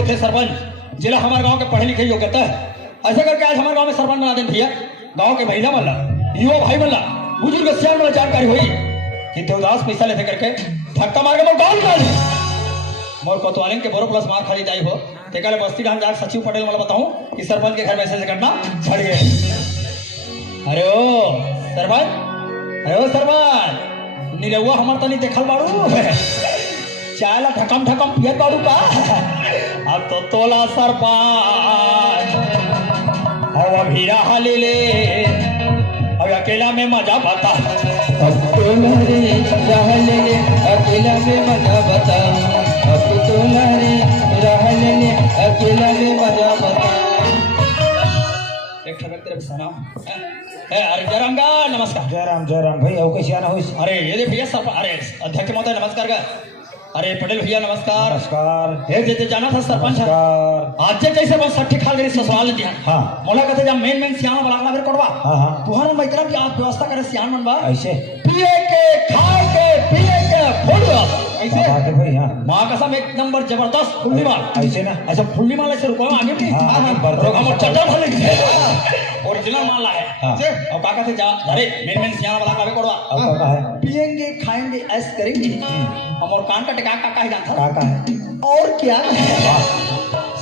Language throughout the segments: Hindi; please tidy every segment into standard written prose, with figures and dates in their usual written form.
होते सरपंच जिला हमारे गांव के पढ़े लिखे योग्यता है। ऐसे करके आज हमारे गांव में सरपंच बना दें भैया। गांव के महिला मल्ला युवा भाई मल्ला बुजुर्ग सियान वाला जानकारी हुई कि देवदास पैसा लेते करके धक्का मार के मोर गांव निकाल मोर कोतवालिन के बोरो प्लस मार खाली जाई हो ते कल बस्ती डांस जाकर सचिव पटेल वाला बताऊं कि सरपंच के घर में ऐसे करना छड़ गए। अरे ओ सरपंच निरहुआ हमार तनी देखल बाड़ू चाय ला ठकम ठकम पियत बाड़ू का अब तो तोला सरपंच अब अभीरा हाले ले अब अकेला में मजा बता अब तोला रे राह ले ले अकेला में मजा बता अब तोला रे राह ले ले अकेला में मजा बता। एक ठगत तेरे सलाम अरे जयराम का नमस्कार। जयराम भाई और कैसे आना हो? अरे ये दे भैया सब अरे अध्यक्ष महोदय नमस्कार का। अरे पटेल भैया नमस्कार। नमस्कार। जे जाना था सरपंच आज जैसे बस सट्ठी खाल गई ससुराल दिया। हां मोला कहते जा मेन सियाना वाला ना मेरे कोड़वा। हां तुहर में इतना भी आप व्यवस्था करे सियान मन बा ऐसे पिए के खाए के पिए के फोड़वा ऐसे बात है भाई। हां मां कसम एक नंबर जबरदस्त फुल्ली माल ऐसे ना अच्छा फुल्ली माल ऐसे रुको आगे भी हां हम चटा भले ओरिजिनल माल है। हाँ। और काका से जा अरे मेन सियाना वाला कावे कोड़वा अब का है पिएंगे खाएंगे ऐश करेंगे हम और कान का टिका काका ही जानता काका है और क्या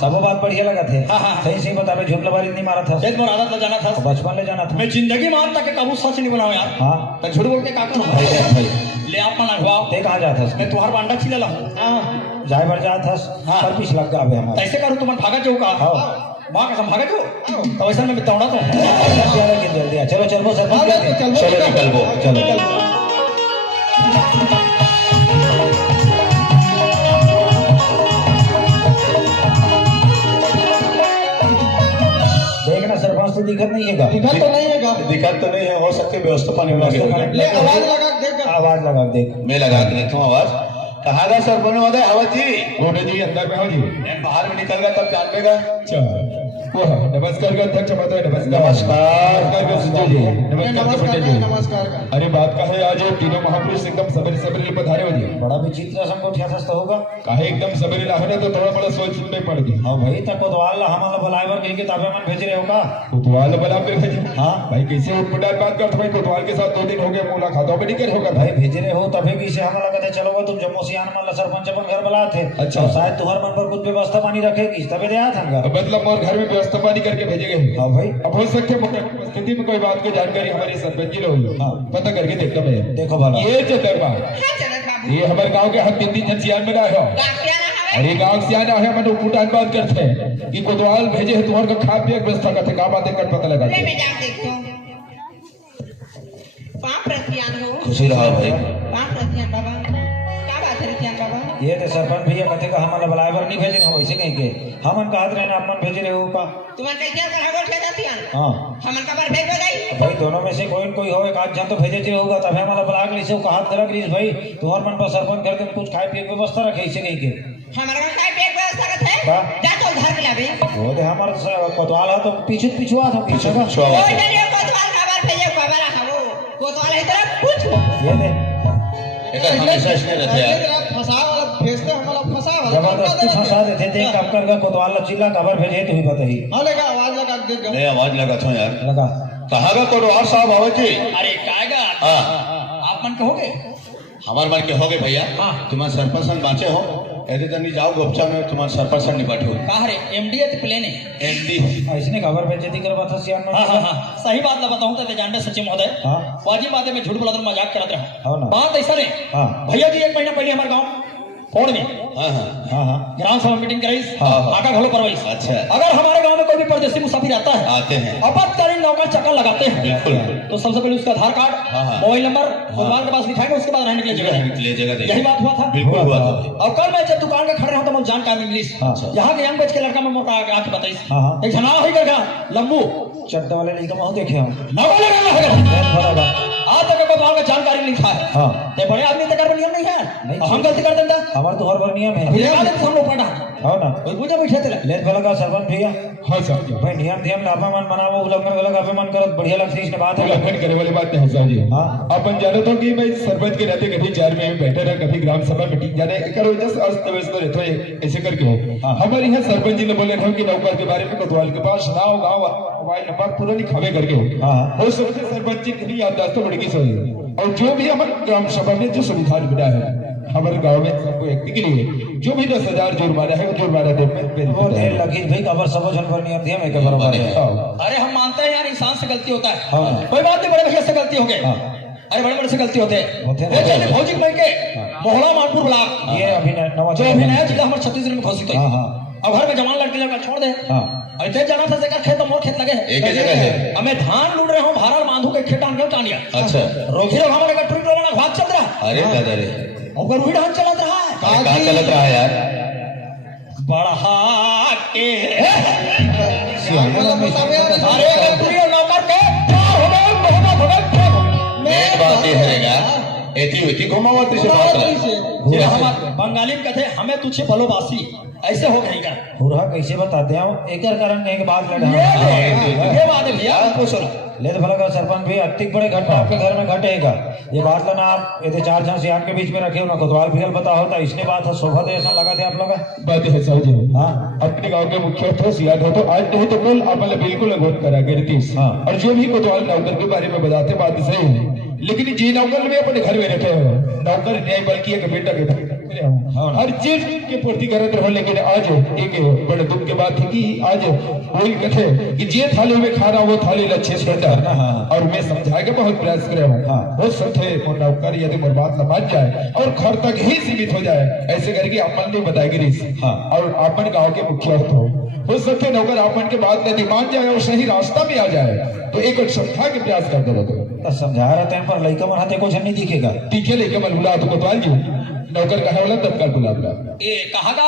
सब बात बढ़िया लगा थे। हाँ। सही सही बता झूठ लबारी नहीं मारा था खेत में आदत ले जाना था बचपन ले जाना था मैं जिंदगी मान तक कबू सच नहीं बनाऊं यार। हाँ तो झूठ बोल के का करूं भाई ले आप मन अगवाओ ते कहां जाता था? मैं तुहार बांडा छिले ला जाय भर जात था हाँ। पर पीछ लग गया हमारा कैसे करूं तुम भागा जो का हां मां कसम भागा जो तो वैसा मैं बिताऊंगा तो जल्दी चलो चलो सर चलो निकल वो चलो देखना सरपंच तो दिक्कत नहीं है दिक्कत तो नहीं है हो सकती व्यवस्था पानी आवाज लगा देख मैं लगा के रखता हूँ आवाज। कहा गया सरपंच महोदय हवत जी गोटे जी अंदर में हो जी बाहर में निकल गया तब जान लेगा। नमस्कार अध्यक्ष महोदय नमस्कार। जी नमस्कार। अरे बात का है आज तीनों महापुरुष एकदम सबेरे पधारे हो जी। बड़ा विचित्र संकोच तो होगा काहे एकदम सबेरे ना होने तो थोड़ा बड़ा सोच सुनने पड़ गई। हाँ भाई तक कोतवाल हमारा बुलाएवर के किताबें मन भेज रहे होगा कोतवाल बना के भेजे। हाँ भाई कैसे उठपटाट बात करते भाई कोतवाल के साथ 2 दिन हो गए मुलाकातों में नहीं कर होगा भाई भेज रहे हो तभी किसे हमारा कहते चलो तुम जम्मू से आने वाला सरपंच अपन घर बुला थे। अच्छा। और शायद तुम्हारे मन पर कुछ व्यवस्था पानी रखेगी तभी दे आया था मतलब और घर में व्यवस्था पानी करके भेजे गए। हाँ भाई अब हो सकते उपस्थिति में कोई बात की जानकारी हमारे सरपंच जी ने हुई हाँ। पता करके देखता मैं देखो भला ये जो दरबार ये हमारे गांव के हर 3 दिन सियान में ना हो अरे गांव से आना है मतलब फुटान बात करते हैं कि कोतवाल भेजे है तुम्हारे को खा पिए व्यवस्था करते का बातें कर पता लगा खुशी रहा भाई। ये तो सरपंच भैया कहते का हमारा बुलाएवर नहीं भेजे हम वैसे कहीं के हमन का हाथ रहना अपन भेज रहे हो का हाँ भाई दोनों में से कोई हो एक आध जन तो भेजे होगा तब हमारा बुला के इसे कहा तरह ग्रीस भाई तुम्हारे मन पर सरपंच कर दे कुछ खाए पिए की व्यवस्था रखे इसे कहीं के वो तो हमारा कोतवाल है तो पीछू था पीछे का ये दे हमेशा इसमें रहते हैं जबरदस्ती फंसा देते थे कब कर कोतवाल चिल्ला खबर भेजे तो ही बताई नहीं आवाज लगा था यार लगा कहा गया कोतवाल साहब हवत जी। अरे काएगा आप मन कहोगे हमारे मन के हो गए भैया तुम्हारे सरपंच बाँचे हो ऐसे तो नहीं जाओ गोपचा में तुम्हारे सरपंच नहीं बैठे कहा रे एमडी है प्लेन है एमडी ऐसने खबर भेजे थी करवा था सियान में हाँ सही बात ला बताऊं तो जानते सचिव महोदय हाँ वाजिब बात है मैं झूठ बोला तो मजाक करते रहा हाँ ना बात ऐसा नहीं हाँ भैया जी 1 महीना पहले हमारे गांव फोड़ में हाँ ग्राम सभा मीटिंग कराई हाँ। आका घलो करवाई। अच्छा। अगर हमारे गांव में कोई भी परदेसी मुसाफिर आता है आते हैं अपतकालीन नौका चक्कर लगाते हैं बिल्कुल तो सबसे पहले उसका आधार कार्ड हाँ। मोबाइल नंबर कोतवाल के पास लिखाएंगे उसके बाद रहने के लिए जगह जगह यही बात हुआ था बिल्कुल हुआ था। और कल मैं जब दुकान के खड़े रहा तो जानकारी इंग्लिश हाँ। यहाँ के यंग बच के लड़का में मोटा आके बताई हाँ। एक झना ही करगा लंबू चट्टा वाले लड़का मैं देखे हम नवा लगा आज तक कोतवाल का जानकारी नहीं था है। हाँ। ते बड़े आदमी तक कर नियम नहीं है नहीं। हम गलती कर देंगे हमार तो हर बार नियम है भैया का हम लोग पढ़ा हो ना कोई पूछे बैठे थे लेट भला का सरपंच भैया हाँ साहब भाई नियम धियम लाभा मन मनावो उल्लंघन वाला का मन करत बढ़िया लगती इसने बात है उल्लंघन करे वाली बात नहीं साहब जी हाँ। अपन जानत हो कि भाई सरपंच के रहते कभी चार में बैठे रहे कभी ग्राम सभा मीटिंग जाने एक वजह से अस्त व्यस्त रहते हैं ऐसे करके हाँ। हमारे यहाँ सरपंच जी ने बोले थे कि नौकर के बारे में कोतवाल के पास नाव गाँव मोबाइल नंबर पूरा लिखावे करके हाँ। हो सकते सरपंच जी की याददाश्त तो लड़की से हुई और जो भी हमारे ग्राम सभा में जो संविधान बना है हमारे गांव में सबको व्यक्ति के लिए जो भी 10,000 जुर्माना है वो जुर्माना दे वो ढेर लगी भाई खबर सब जनवर नियम धियम है के बराबर है अरे हम मानते हैं यार इंसान से गलती होता है हाँ। कोई बात नहीं बड़े भैया से गलती हो गई हाँ। अरे बड़े बड़े से गलती होते होते हैं हैं। चलिए फौजी बन के मोहला मानपुर ब्लॉक ये अभी नवा जो अभी नया जिला हमारे छत्तीसगढ़ में घोषित हाँ हुई हाँ अब घर में जवान लड़के लड़का छोड़ दे हाँ ऐसे जाना था सेकर खेत मोर खेत लगे एक ही जगह है। हमें धान लूट रहे हो भारत बांधू के खेत आन टानिया अच्छा रोकी रोग हमारे का ट्रिप रोना भाग चल रहा है अरे दादा रे और वही ढंग चल रहा है कहाँ चलत रहा है यार बढ़ा के अरे पूरी नौकर के हो गए मेन बात ये रहेगा एथी वेथी घुमावत से बात रहा ये हमारे बंगाली में कहते हमें तुझे भलोबासी ऐसे हो गई का पूरा कैसे बताते हैं एकर कारण नहीं के बात लड़ा ये बात है भैया पूछो ना ले तो भला का सरपंच भी अति बड़े घटना आपके घर में घटेगा ये बात लेना आप ये 4 जन सियान के बीच में रखे हो ना कोतवाल भी पता होता इसने बात है शोभा तो ऐसा लगा थे आप लोग बात है साहब जी हाँ अपने गांव के मुखिया थे सियान हो तो आज नहीं तो कल आप बिल्कुल अगोट करा गए नीतीश हाँ। और जो भी कोतवाल नौकर के बारे में बताते बात सही है लेकिन जी नौकर भी अपने घर में रहते हो नौकर न्याय बल्कि एक बेटा के हर चीज के पूर्ति करते रहो लेकिन आज एक बड़े दुख की बात है कि आज कोई कथे कि जे थाली में खाना वो थाली लच्छे से करना और मैं समझा के बहुत प्रयास करे हूँ हो सकते वो नौकर यदि मोर बात न मान जाए और घर तक ही सीमित हो जाए ऐसे करके अपन नहीं बताएगी और अपन गाँव के मुखिया हो सकते नौकर अपन के बात यदि मान जाए और सही रास्ता में आ जाए तो एक समझा के प्रयास करते रहते तो समझा रहते हैं पर लड़का मन हाथे कुछ नहीं दिखेगा तीखे लेके मन बुला तो कोतवाल जी नौकर कहा वाला तत्काल बुला बुला ए कहा का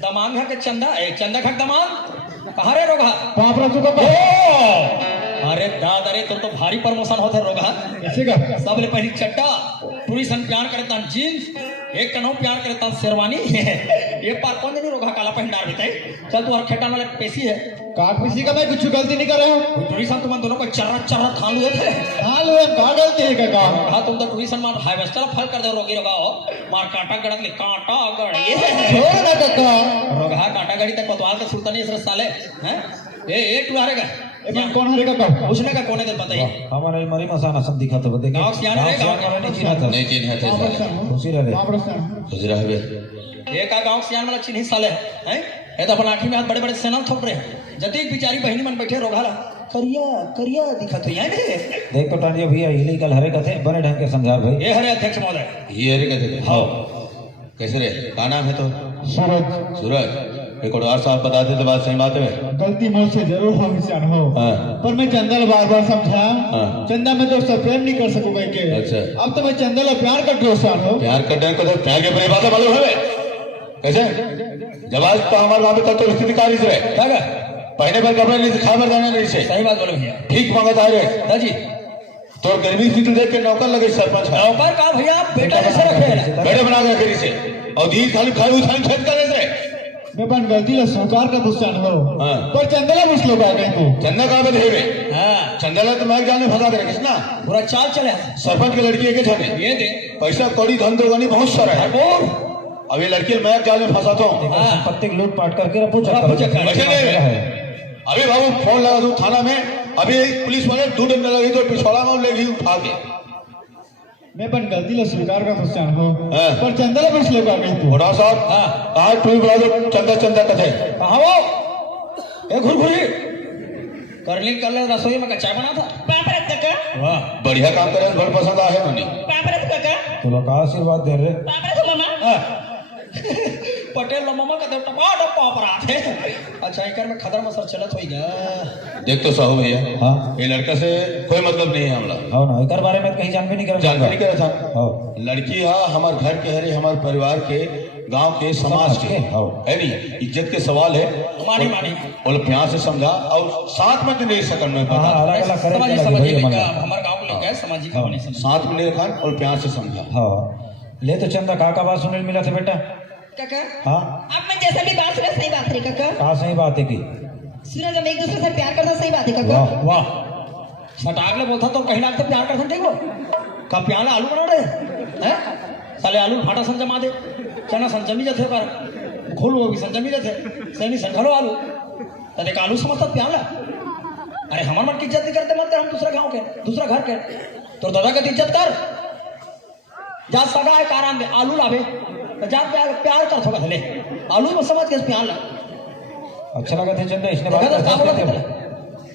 दमांग है के चंदा ए चंदा खक दमांग कहा रे रोगा पापरा तो अरे दादा रे तो भारी प्रमोशन होता रोगा कैसे का सबले पहली चट्टा पूरी सन प्यार करता जींस एक कनो प्यार करता शेरवानी ये पार कौन नहीं रोगा काला पहनार बिताई चल तू हर खेटा वाले पेशी है काट किसी का मैं कुछ गलती नहीं कर रहा हूँ पूरी सन तुम दोनों को चर्रा चर्रा थान लिए थे हाल हुए का गलती है का काम हाँ तुम तो पूरी सन मार हार्वेस्टर फल कर दो रोगी रोगा हो मार कांटा गड़त ले कांटा गड़ी छोड़ ना काका रोगा कांटा गड़ी तक कोतवाल का सुल्तानी इस साले हैं ए तू हारेगा अपन कौन हरेगा का पूछने का कौन है दिल बताइए हमारे मरी मसाना सब दिखा तो देखिए गाँव सियाने रहे, गाँव वाला नहीं चिन्हा था नहीं चिन्ह थे साले खुशी रहे सोच रहा है एक गांव सियान वाला चिन्ह साले हैं ये तो अपन आठी में हाथ बड़े बड़े सेना थोप रहे जति बिचारी बहनी मन बैठे रोगाला करिया करिया दिखत हुई है देख तो टांडियो भैया इली कल हरे कथे बने ढंग के समझा भाई ये हरे अध्यक्ष महोदय ये रे कहते हाँ कैसे रे का नाम है तो सूरज सूरज एक और साहब बता दे तो बात सही बात है गलती मुझसे जरूर हो किसान हो हाँ। पर मैं चंदल बार बार समझा हाँ। चंदा में तो उससे प्रेम नहीं कर सकूंगा के अच्छा। अब तो मैं चंदल और प्यार कर किसान हो प्यार करने को तो प्यार के बड़ी बातें मालूम है कैसे जब आज तो हमारे वहां पे तो स्थिति कारी से क्या गा? पहले पर कपड़े नहीं से खाबर जाना नहीं से सही बात बोलो भैया ठीक मांगता है हाँ जी तो गर्मी स्थिति देख के नौकर लगे सरपंच का नौकर का भैया बेटा जैसे रखे बेड़े बना के रखे से और दी खाली खाली उठान खेत करने से मैं बन गलती ले स्वीकार कर किसान हो हाँ। पर चंदला मुझ लोग आ गए तू चंदा कहाँ पे थे हाँ चंदला तो मैं जाने फंसा दे किसना पूरा चाल चले सरपंच की लड़की एक छाने ये दे पैसा कौड़ी धन दोगनी बहुत सारा है बोल अब ये लड़की मैं जाल में फंसाता हूँ हाँ। संपत्ति की लूट पाट करके रखो पूछा कर। वैसे नहीं अभी बाबू फोन लगा दूं थाना में अभी पुलिस वाले 2 दिन लगी तो पिछवाड़ा में ले गई उठा के मैं बन गलती ले स्वीकार कर किसान हो हाँ। पर चंदला मुझ लोग आ गए तू बड़ा साहब कहा टूल बड़ा दो चंदा चंदा कथे कहा वो ए घुरघुरी करलिंग कर ले रसोई में चाय बना था पापरत काका वाह बढ़िया काम करे बड़ पसंद आया उन्हें पापरत काका तो लोग का आशीर्वाद दे रहे पापरत मामा पटेल मामा का तो टमाटर पापरा थे अच्छा इकर में खदर मसर चलत होईगा देख तो साहू भैया हाँ ये लड़का से कोई मतलब नहीं है हमला हो ना इकर बारे में कहीं जान भी नहीं कर जानकारी नहीं करा था हो लड़की है हमारे घर के हरे हमारे परिवार के गांव के समाज के हाँ। है नहीं इज्जत के सवाल है मानी मानी और प्यार से समझा और साथ में नहीं सकन में हाँ बता अलग अलग करे समझिए लगे समझिए भैया मन हमारे गांव के लोग हैं समझ जी का बनी समझ। 7 मिनट खान और प्यार से समझा। हाँ ले तो चंदा का बात सुने मिला था बेटा। काका हाँ आप मैं जैसा भी बात सुना सही बात है काका। कहा सही बात है की सूरज हम एक दूसरे से प्यार करना सही बात है काका। वाह वाह सटाक ले बोलता तो कहीं लाख से प्यार कर सकते हो का प्याला आलू बना रहे हैं साले आलू फाटा सन जमा दे चना सन जमी जाते कर खोल वो भी सन जमी जाते सैनी सन घलो आलू तने का आलू समझता प्याला अरे हमार मन की इज्जत नहीं करते मत कर हम दूसरा गांव के दूसरा घर के तो दादा का इज्जत कर जा सगा है काराम में आलू लावे तो जा प्यार कर थोड़ा ले आलू में समझ के प्यार ला अच्छा लगा थे चंदा इसने देखा तो क्या बोला बात था?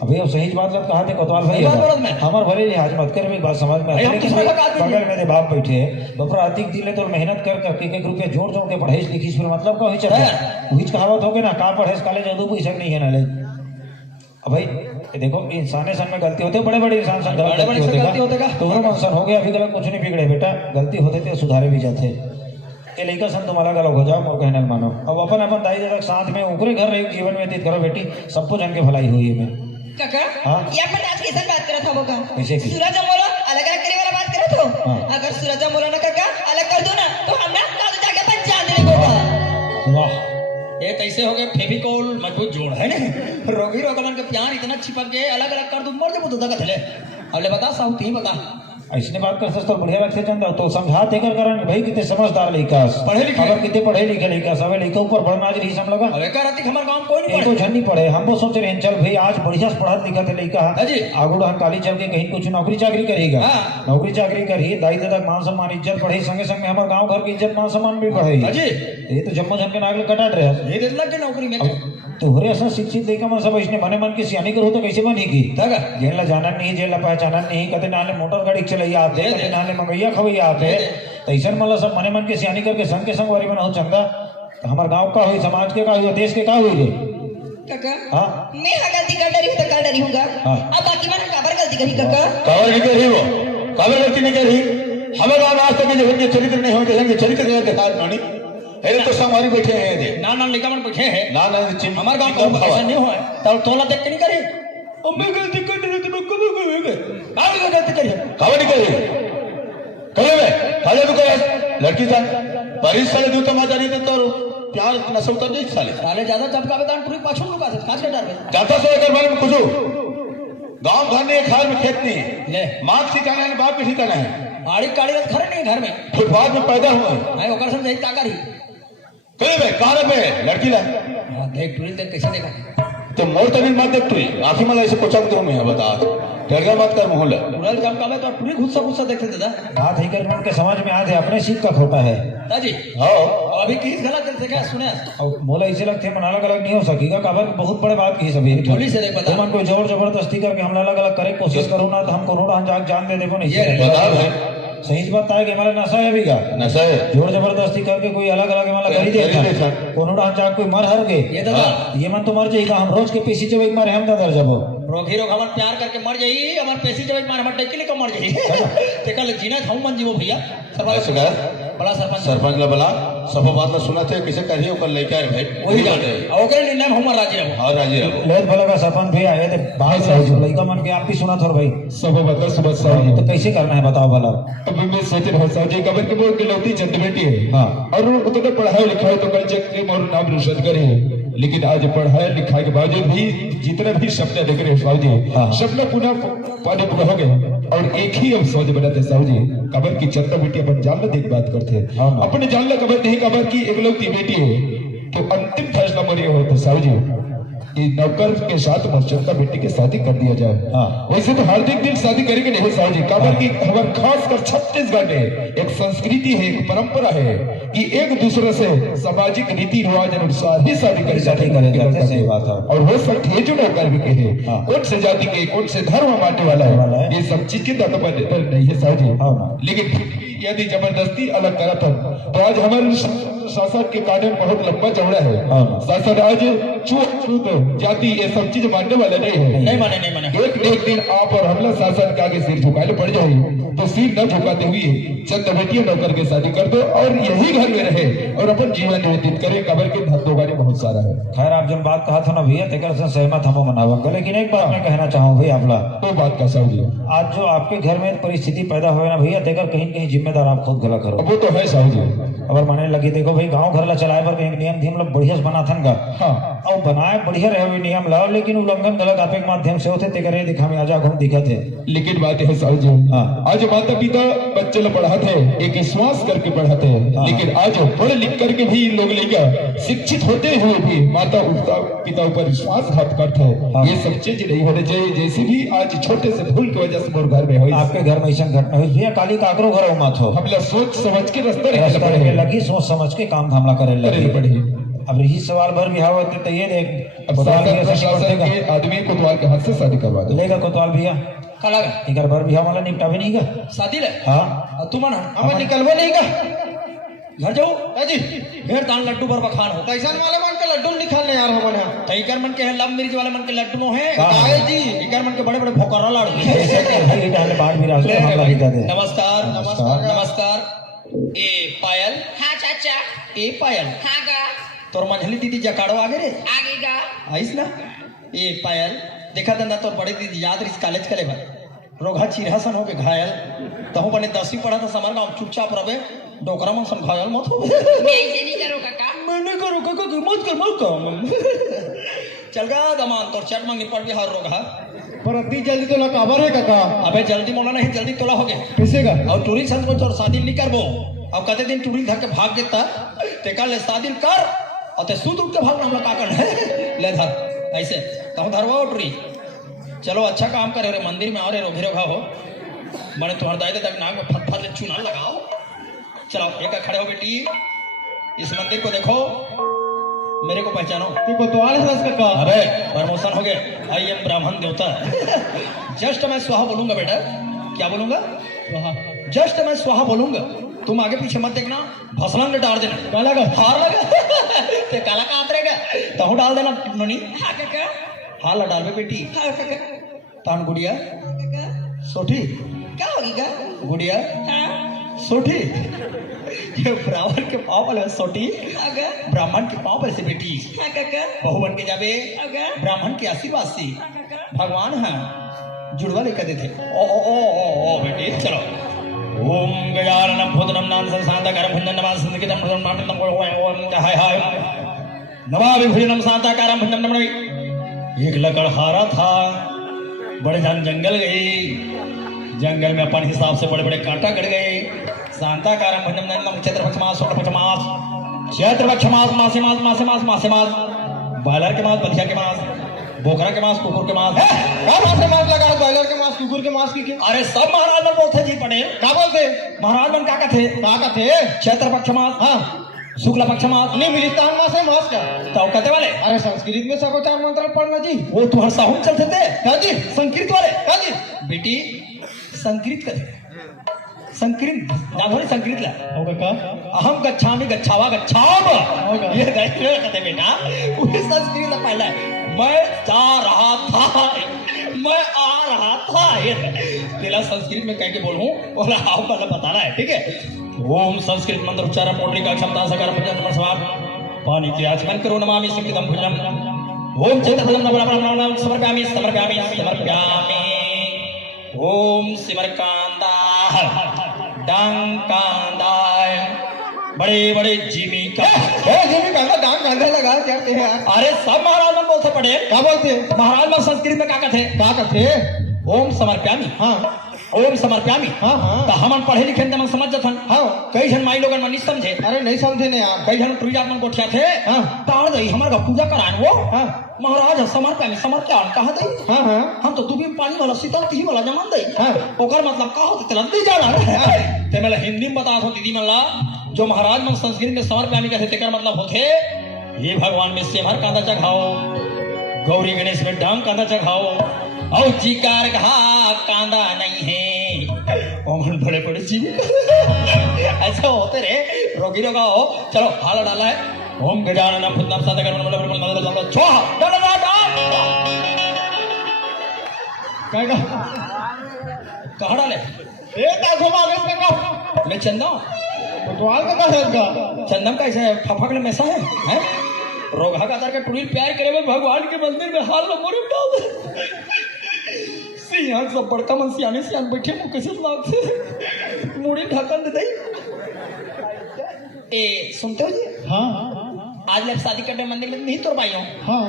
अभी अब सही बात लग कहा थे कोतवाल भाई सही बात बोला मैं। हमार भले लिहाज मत कर मेरी बात समझ में अरे हम आती है, किस लेकिन बात का आदमी बगल मेरे बाप बैठे बपरा अतिक दिले तो मेहनत कर करके एक रुपया जोड़ जोड़ के पढ़ाई लिखी फिर मतलब का ही चलता है वही कहावत हो गई ना कहाँ पढ़े कॉलेज जादू पैसा नहीं है ना ले अब भाई ये देखो इंसाने सन में गलती होते बड़े बड़े इंसान सन बड़े-बड़े से गलती होते का? दोनों मंसन हो गया अभी गलत कुछ नहीं बिगड़े बेटा गलती होते थे सुधारे भी जाते ये लड़का सन तुम अलग अलग हो जाओ मोर कहने मानो अब अपन अपन दाई दादा साथ में ऊपरे घर रही जीवन व्यतीत करो बेटी सबको जन के भलाई हुई है में काका हाँ? ये अपन आज कैसे बात करा था वो का कैसे की? सूरज मोला अलग अलग करे वाला बात करा तो हाँ। अगर सूरज मोला ना काका अलग कर दो ना तो हम ना काल जाके अपन जान देने को का वाह ये कैसे हो गए फेविकोल मजबूत जोड़ है ना रोगी रोगमन के प्यार इतना चिपक गए अलग अलग कर दूं मर जाबो तो दगा चले अब ले बता साहू तीन बता ऐसने बात कर सकते तो बढ़िया लगते चंदा तो समझा देकर करन भाई कितने समझदार लड़का पढ़े लिखे। अगर कितने पढ़े लिखे लड़का सब लड़का ऊपर बढ़ना आज नहीं समझ लगा अब एक राती हमारे गांव में कोई नहीं एक तो पढ़े झन नहीं पढ़े हम वो सोच रहे हैं चल भाई आज बढ़िया से पढ़ा लिखा थे लड़का हाँ जी। आगू हम काली चल के कहीं कुछ नौकरी चाकरी करेगा हाँ। नौकरी चाकरी करी दाई दादा मान सम्मान इज्जत बढ़े संगे संगे हमारे गाँव घर की इज्जत मान सम्मान भी बढ़े हाँ जी। ये तो जम्मू झन के नागल कटाट रहे ये दिन लग गए नौकरी में तोहरे ऐसा शिक्षित लड़का मन सब इसने बने मन की सियानी करो तो कैसे बनेगी तगा जेल ला जाना नहीं जेल ला पहचाना नहीं कदे नाले मोटर गाड़ी चलैया आते दे कदे दे। नाले मंगैया खवैया आते दे दे। तो ऐसा मतलब सब मने मन के सियानी करके संग के संग वारी में हो चंदा तो हमारे गांव का हुई समाज के का हुई देश के का हुई रे काका हाँ मैं हाँ गलती कर डरी हूँ तो कर डरी हूँगा हाँ। अब बाकी मैंने काबर गलती करी काका काबर नहीं कर रही वो काबर गलती नहीं कर रही हमें गाँव में आज तक जगह के चरित्र नहीं होते हैं चरित्र के साथ नानी अरे तो समारी बैठे हैं ये ना ना लिखा मन पूछे है ना ना हमारे गांव का ऐसा नहीं हुआ है तब तोला देख के नहीं करे अब मैं गलती कर रही तो मैं कब करूंगा आप गलती करिए काबर नहीं कर रही करे मैं खाले तो करे लड़की था बारिश साले दूध तो मजा नहीं देता और प्यार नशा उतर जाए साले साले ज्यादा चपका बेदान पूरी पाछू लुका से खास के डर में जाता सो अगर मैंने कुछ गांव घर में खाल में खेत नहीं है ले माँ का ठिकाना है बाप का ठिकाना है आड़ी काड़ी रख खड़े नहीं घर में फुटपाथ में पैदा हुए मैं ओकर से नहीं ताकरी करे भाई कहाँ पे लड़की ला हां देख पूरी देख कैसे देखा तो मोर तभी मत देख तू आखिर मला ऐसे पोचक दो मैं बता डरगा मत कर मोहल्ला पूरा चपका में तो पूरी गुस्सा गुस्सा देखते दादा बात ही कर मन के समझ में आते अपने सीख का खोटा है दादी हाँ अभी किस गलत देखा सुने और मोला ऐसे लगते मन अलग अलग नहीं हो सकेगा काबर बहुत बड़े बात की सभी थोड़ी से देख बता। तुमन कोई जोर जबरदस्ती करके हम अलग अलग करे कोशिश करो ना तो हम कोनोड़ा जाग जान दे देबो नहीं ये बता भाई सही बात है कि हमारा नशा है भी का नशा है जोर जबरदस्ती करके कोई अलग अलग मतलब करी देता करी देता। कोनोड़ा जाग कोई मर हर गए ये दादा ये मन तो मर जाएगा हम रोज के पीछे जब एक मारे हम दादर जब रोगी रोग हमर प्यार करके मर जाई हमर पैसे जब मार हमर टेकली को मर जाई ते कल जीना था मन जीवो भैया ऐसे सरपंच कर बड़ा सरपंच सरपंच ला बोला सब बात ला सुना थे किसे करिए ओकर लेके आए भाई वही बात है ओकरे निर्णय में हमर राजी रहो हाँ राजी रहो लेत भला का सरपंच भी आए थे बाहर से जो लड़का मन के आप भी सुना थोड़ा भाई सब बता सुबह साहब तो कैसे करना है बताओ भला अब मैं सोच रहा हूँ जी कबर के बोल के लौती चंद बेटी है हाँ। और उनको तो पढ़ाई लिखाई तो कल जग के मोर नाम रोशन करे लेकिन आज पढ़ाई लिखाई के बावजूद भी जितने भी सपने देख रहे हैं साहू जी हाँ। सपना पुनः पानी पूरा हो गए और एक ही अब सोच बनाते साहू जी कबर की चंदा बेटी अपन जान देख बात करते हैं हाँ। अपने जान ला कबर नहीं कबर की एकलौती बेटी है तो अंतिम फैसला मोर ये होता साहू जी कि नौकर के साथ मर्चंदा बेटी की शादी कर दिया जाए हाँ। वैसे तो हर दिन शादी करेंगे नहीं साहू जी काबर की हमारे खास कर छत्तीसगढ़ में एक संस्कृति है एक परंपरा है कि एक दूसरे से सामाजिक रीति रिवाज अनुसार ही शादी करी शादी करे जाते हैं, सही बात है। और हो सकते है जो नौकर भी कहे हाँ। कौन से जाति के कौन से धर्म मानने वाला वाला है है। ये सब चीज के दर्द पर नहीं है साहू जी हाँ ना। लेकिन फिर भी यदि जबरदस्ती अलग करा था तो आज हमारे शासन के कानून बहुत लंबा चौड़ा है हाँ। शासन आज जो छूत जाति ये सब चीज मानने वाला नहीं है। नहीं माने नहीं माने। एक न एक दिन आप और हमला शासन के आगे सिर झुकाने पड़ जाए तो सिर न झुकाते हुए चंद बेटियों नौकर के शादी कर दो और यही घर में रहे और अपन जीवन व्यतीत करे। कबर के धंधोगारी बहुत सारा है। खैर आप जन बात कहा था ना भैया तेकर से सहमत हम मनावंगे, लेकिन एक बात मैं कहना चाहूँ भैया आपला तो बात का समझ लिया। आज जो आपके घर में परिस्थिति पैदा हुए ना भैया तेकर कहीं न कहीं जिम्मेदार आप खुद गला करो। वो तो है समझ लिया। अगर माने लगी देखो भाई गांव घर ला चलाए पर कहीं नियम धीम लोग बढ़िया से बना थन गा हाँ और बनाए बढ़िया रहे हुए नियम लाओ, लेकिन उल्लंघन गलत आपके माध्यम से होते तेकर ये दिखा में आजा घूम दिखत है। लेकिन बात है समझ हाँ। आज माता पिता बच्चे लोग पढ़ाते हैं एक विश्वास करके पढ़ाते हैं। हाँ। लेकिन आज पढ़ लिख करके भी इन लोग लेगा शिक्षित होते हुए भी माता पिता ऊपर विश्वासघात करते हैं। हाँ। ये सब चीज नहीं होने चाहिए। जैसे भी आज छोटे से भूल की वजह से मोर घर में हुई आपके घर में ऐसा घटना हुई भैया काली काकरो घर मत हो। हम लोग सोच समझ के रास्ते रास्ता रहे लगी सोच समझ के काम धामला करे लगी। पड़े। अब रही सवाल भर भी हावत तो ये देख अब कोतवाल शासन भैया से प्रशासन निपटेगा। के आदमी कोतवाल के हाथ से शादी करवा दो। लेगा कोतवाल भैया का लगा इधर भर भी हमारा निपटा भी नहीं का शादी ले हाँ तू मना हमें निकलबो नहीं का घर जाओ जी घेर तान लड्डू पर बखान हो कैसन वाले मन के लड्डू निकालने यार हमन यहाँ तईकर मन के है लव मिर्च वाले मन के लड्डू है हाँ। गाय जी इकर मन के बड़े बड़े भोकरा लाड़ू ऐसे के भाई डाले बाढ़ भी रास्ते हमला लिखा दे। नमस्कार नमस्कार। नमस्कार। ए पायल हाँ चाचा ए पायल हाँ गा तोर मंझली दीदी जकाड़ो आगे रे आगे गा आइस ना ए पायल देखा दंदा तोर बड़ी दीदी याद रही कॉलेज करे बा रोगा चिरहसन हो के घायल तहु बने 10वीं पढ़ा था समर गांव चुपचाप रहे डोकरा मन सम घायल मत हो मैं ऐसे नहीं करूँ काका। मैंने करो काका मत कर चल गा दमान तोर चट मंगनी पड़ बिहार रोगा पर अति जल्दी तो लकाबर है काका। अबे जल्दी मोला नहीं जल्दी तोला हो गए कैसे का और टूरिंग संग को तोर शादी नहीं करबो अब कते दिन टूरिंग धर के भाग गेता तेका ले शादी कर और ते सूत उठ के भागना हम लोग का करना है ले धर ऐसे कहूं धरवा टूरी चलो अच्छा काम करे रे मंदिर में और रोघे रोघा हो मैंने तुम्हारे दाई तक नाक में फट फट चूना लगाओ। चलो एक खड़े हो बेटी इस मंदिर को देखो मेरे को पहचानो तू कोतवाल है काका। अबे प्रमोशन हो गए आई एम ब्राह्मण देवता जस्ट मैं स्वाहा बोलूंगा बेटा क्या बोलूंगा स्वाहा जस्ट मैं स्वाहा बोलूंगा तुम आगे पीछे मत देखना भसलन डाल देना काला का हार लगा ते काला का आतरेगा तहु डाल देना नोनी हाँ काका हाल डाल बे बेटी हाँ काका तान गुड़िया काका सोठी क्या होगी गा गुड़िया हाँ सोठी ये ब्राह्मण के पाँव पर सोटी हाँ गा ब्राह्मण के पाँव पर से बेटी हाँ काका बहु बन के जाबे हाँ गा ब्राह्मण के आशीर्वाद से हाँ काका भगवान है जुड़वा लेकर देते ओ बेटी चलो ओम गजाननम भूतनम नाम संसांतकारम भुजन नमः संकितम भुजन मातम ओम हाय हाय नमामि भुजनम शांताकारम भुजन नमः। एक लकड़हारा था बड़े जान जंगल गई जंगल में अपन हिसाब से बड़े बड़े कांटा गड़ गए शांताकारम भुजन नमः चैत्रपक्ष मास शुक्लपक्ष मास चैत्रपक्ष मास मासे मास मासे मास मासे मास बालर के मास बधिया के मास बोकरा के मांस कुकुर के मांस क्या मास लगा है बॉयलर के मांस कुकुर के मांस की अरे सब महाराज बन बोलते जी पटेल क्या बोलते महाराज बन का थे काका थे क्षेत्र पक्ष मास हाँ शुक्ल पक्ष मास नहीं मिलिस्तान मास है मास का। तो कहते वाले अरे संस्कृत में सबको चार मंत्र पढ़ना जी। वो तुम्हारे साहू चलते थे क्या जी संस्कृत वाले क्या जी बेटी संस्कृत का थे संस्कृत जानो संस्कृत ला हो काका अहम गच्छामि गच्छावा गच्छाम होगा। ये गए कहते बेटा वो संस्कृत ला पहला है मैं जा रहा था मैं आ रहा था ये तेरा संस्कृत में कह के बोलूं बोला आओ पहले बताना है ठीक है। ओम संस्कृत मंत्र उच्चारण पौंड्री का क्षमता सकार भजन नमः स्वाहा पानी के आचमन करो नमामि संकृतम भुजम ओम चैतन्यम नमः समर्पयामि समर्पयामि समर्पयामि ओम सिमरकांदा डंकांदाय बड़े बड़े जिमी का जी काका डांग कांधे लगा करते हैं यार। अरे सब महाराज में बोलते पड़े क्या बोलते महाराज में संस्कृत में क्या थे काका थे ओम समर्पयामि हाँ ओम समर्पयामि हाँ हाँ तो हमन पढ़े लिखे मन समझ जथन हाँ कई जन माई लोगन मन नहीं समझे अरे नहीं समझे ने यार। कई जन टुरी मन गोठिया थे हाँ ताड़ दई हमारा पूजा करान वो हाँ महाराज समर्पयामि समर्पयान कहा दई हाँ हाँ हम तो दूबी पानी वाला शीतल ती वाला जमान दई हाँ। ओकर मतलब का होते तलत नहीं जाना ते मला हिंदी में बता हो दीदी मला जो महाराज मन संस्कृत में समर्पयामि कहते तेकर मतलब होते ये भगवान में सेमर कांदा चढ़ाओ गौरी गणेश में डांग कांदा चढ़ाओ और जीकार कहा कांदा नहीं है ओमन बड़े बड़े जीव ऐसा होते रे रोगी रोगा हो चलो हाल डाला है ओम गजानन भूतनाथ साधकर स्वाहा काय का कहाँ डाले ए ताको मागे से का मैं चंदा कोतवाल का है का चंदम का ऐसा फफकड़ में ऐसा है रोगा का तार का टुड़ी प्यार करे में भगवान के मंदिर में हाल में मोरे डाल दे सियान सब बड़का मन सियाने सियान बैठे मुंह कैसे लाग से मुड़ी ढकन दे दई ए सुनते हो जी हाँ आज ले शादी करने मंदिर में नहीं तोड़ पाई हूँ हाँ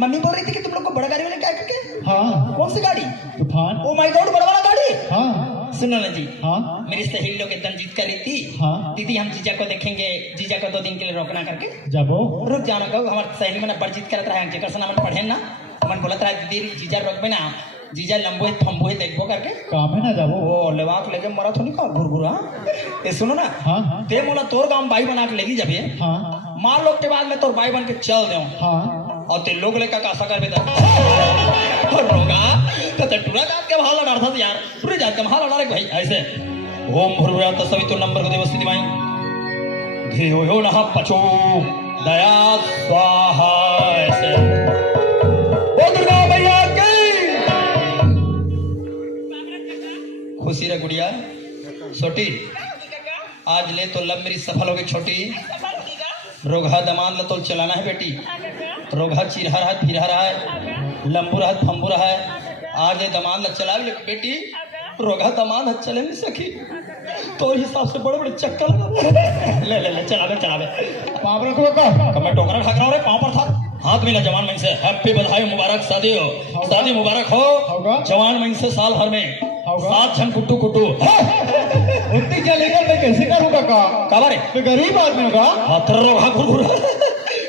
मम्मी बोल रही थी कि तुम लोग को बड़ा गाड़ी वाले क्या करके हाँ कौन सी गाड़ी तूफान ओ माय गॉड बड़ा वाला गाड़ी हाँ सुनो ना जी हाँ मेरी सहेली लोग एकदम जीत कर रही थी हाँ। दीदी हम जीजा को देखेंगे जीजा को 2 दिन के लिए रोकना करके जाबो रुक जाना कहो हमारे सहेली में बड़ जीत करत रहे जेकर से मन पढ़े ना मन बोलत रहा दीदी जीजा रोकबे ना जीजा लंबो है फंबो है देखबो करके काम है ना जाबो ओ लेवाक लेके मरा तो नहीं का गुरगुरा ए सुनो ना हाँ हाँ ते मोला तोर गांव बाई बना के लेगी जब ये हाँ मार लोग के बाद मैं तोर बाई बन के चल देऊं हाँ और ते लोग लेका कासा कर बेटा और रोगा तो ते टूरा जात के भाला डालता यार टूरे जात के भाला डाले भाई ऐसे ओम भूर्भुवः तत्सवितु नंबर को देवस्ति दिवाई धियो यो नः पचो दया स्वाहा ऐसे ओ दुर्गा मैया की खुशी रे गुड़िया छोटी आज ले तो लब मेरी सफल होगी छोटी रोगा दमान ल तो चलाना है बेटी रोगा चिरहा रहा है फिरहा रहा है लंबू रहा है फंबू रहा है आज ये दमान ल चला ले बेटी रोगा दमान चले नहीं सकी तो हिसाब से बड़े बड़े चक्कर लगा ले ले ले चला दे पाप रखो का कब मैं टोकरा ठाक रहा हूँ रे पाँव पर था हाथ मिला जवान मन से हैप्पी बधाई मुबारक शादी हो शादी मुबारक हो होगा। जवान मन से साल भर में होगा। 7 जन कुट्टू कुट्टू उतनी क्या लेकर मैं कैसे करूँगा का कबारे मैं गरीब आदमी होगा हाथ रोगा घुर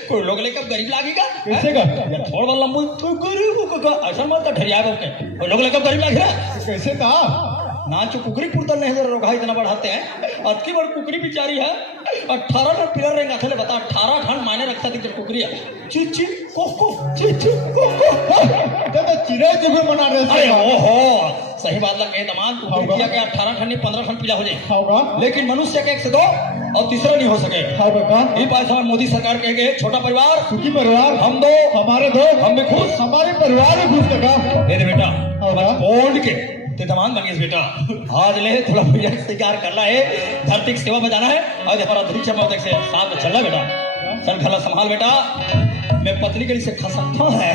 कोई लोग लेकर गरीब लागेगा कैसे का यार थोड़ा बड़ा लंबू तो गरीब का ऐसा मत का ठरिया के कोई लोग लेकर गरीब लागे कैसे का ना जो कुकरी पुरतल नहीं जरा रोगा इतना बढ़ाते हैं अतकी बड़ कुकरी बेचारी है 18 टन पिलर रहेंगे अथले बता 18 टन मायने रखता थी कुकरी ची ची को ची ची तो चिड़ै जुबे मना रहे अरे थे ओहो सही बात लग गई तमाम कुकरी किया गया 18 टन नहीं 15 टन पिला हो जाए होगा लेकिन मनुष्य के 1 से 2 और तीसरा नहीं हो सके होगा का ये बात मोदी सरकार कह गए छोटा परिवार सुखी परिवार हम दो हमारे दो हम भी खुश हमारे परिवार में खुश का दे बेटा होगा बोल्ड के ते दमान बनिस बेटा आज ले थोड़ा भैया स्वीकार करना है धरती की सेवा में जाना है आज हमारा धुरी चमक से साथ में चलना बेटा चल खला संभाल बेटा मैं पत्नी के लिए से खा सकता है